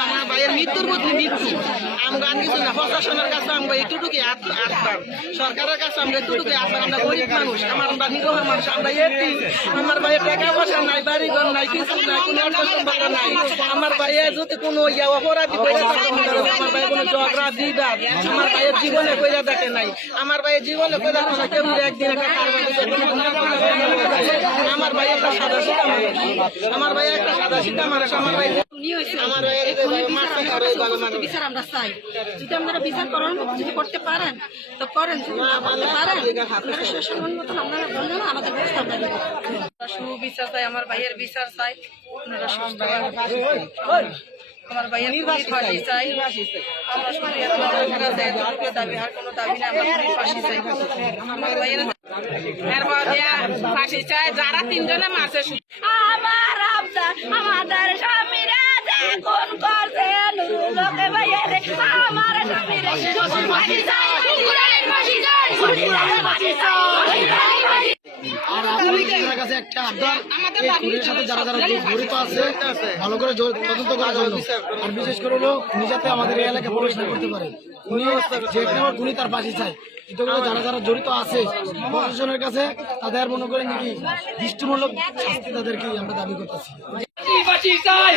আমার ভাইয়ের মৃত্যুর মধ্যে মৃত্যু আমরা কিছু না প্রশাসনের কাছে আমরা একটুটুকু আসতাম সরকারের কাছে আমরা একটুটুকু আসতাম আমরা গরিব মানুষ আমরা নিরহ মানুষ আমরা আমার ভাইয়ের টাকা পয়সা নাই বাড়িঘর নাই কিছু নাই কোনো অর্থ সম্পর্ক নাই আমার ভাইয়ের যদি কোনো অপরাধী করে থাকে আমার ভাইয়ের কোনো ঝগড়া বিবাদ আমার ভাইয়ের জীবনে কইরা দেখে নাই আমার ভাইয়ের জীবনে কইরা দেখে না কেউ একদিন একটা আমার ভাই একটা সাদা সিটা মানুষ আমার ভাই একটা সাদা সিটা মানুষ আমার ভাই বিচার আমরা চাই যদি আপনারা বিচার করেন যদি করতে পারেন তো করেন যদি না করতে পারেন আপনারা বললেন আমাদের সুবিচার চাই আমার ভাইয়ের বিচার চাই আমার ভাইয়ের ফাঁসি চাই আমরা শুধু দাবি আর কোনো দাবি না আমার ফাঁসি চাই আমার ভাইয়ের ফাঁসি চাই যারা তিনজনে মারছে আমার আমাদের স্বামীরা কোন করছে লোকে ভাইয়ের আমার স্বামীরা ফাঁসি চাই আর আপনাদের কাছে একটা আবদার এই খুনের সাথে যারা যারা জড়িত আছে ভালো করে তদন্ত করার জন্য আর বিশেষ করে হলো উনি যাতে আমাদের এই এলাকায় প্রবেশ না করতে পারে উনি যে কোনো খুনি তার ফাঁসি চাই কিন্তু যারা যারা জড়িত আছে প্রশাসনের কাছে তাদের মনে করেন নাকি দৃষ্টিমূলক শাস্তি তাদেরকে আমরা দাবি করতেছি ফাঁসি চাই